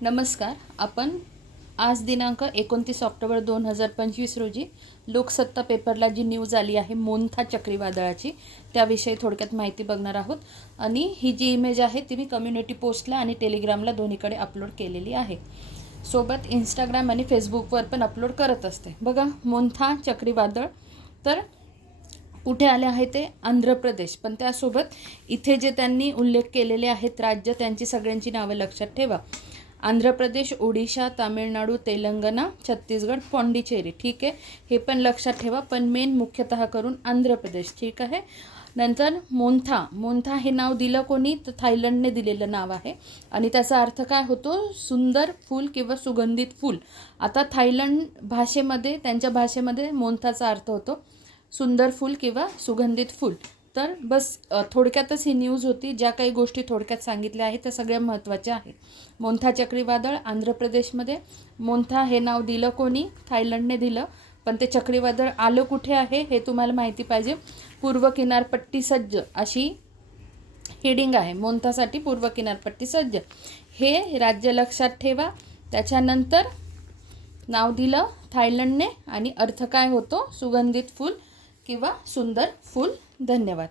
नमस्कार आपण आज दिनांक एकोणतीस ऑक्टोबर दोन हजार पंचवीस रोजी लोकसत्ता पेपरला जी न्यूज आली आहे मोंथा चक्रीवादळाची त्याविषयी थोडक्यात माहिती बघणार आहोत. आणि ही जी इमेज आहे ती मी कम्युनिटी पोस्टला आणि टेलिग्रामला दोन्हीकडे अपलोड केलेली आहे. सोबत इंस्टाग्राम आणि फेसबुकवर पण अपलोड करत असते. बघा मोन्था चक्रीवादळ तर कुठे आले आहे ते? आंध्र प्रदेश. पण त्यासोबत इथे जे त्यांनी उल्लेख केलेले आहेत राज्य त्यांची सगळ्यांची नावं लक्षात ठेवा. आंध्र प्रदेश ओडिशा तामिळनाडू तेलंगणा छत्तीसगड पॉंडिचेरी. ठीक आहे? हे पण लक्षात ठेवा. पण मेन मुख्यतः करून आंध्र प्रदेश. ठीक आहे? नंतर मोंथा. मोंथा हे नाव दिलं कोणी? तर थायलंडने दिलेलं नाव आहे. आणि त्याचा अर्थ काय होतो? सुंदर फूल किंवा सुगंधित फूल. आता थायलंड भाषेमध्ये त्यांच्या भाषेमध्ये मोंथाचा अर्थ होतो सुंदर फूल किंवा सुगंधित फूल. तर बस थोडक्यातच ही न्यूज होती. ज्या काही गोष्टी थोडक्यात सांगितल्या आहेत त्या सगळ्या महत्त्वाच्या आहेत. मोंथा चक्रीवादळ आंध्र प्रदेशमध्ये. मोंथा हे नाव दिलं कोणी? थायलंडने दिलं. पण ते चक्रीवादळ आलं कुठे आहे हे तुम्हाला माहिती पाहिजे. पूर्व किनारपट्टी सज्ज अशी हेडिंग आहे. मोंथासाठी पूर्व किनारपट्टी सज्ज. हे राज्य लक्षात ठेवा. त्याच्यानंतर नाव दिलं थायलंडने आणि अर्थ काय होतो? सुगंधित फूल. किंवा सुंदर फूल. धन्यवाद.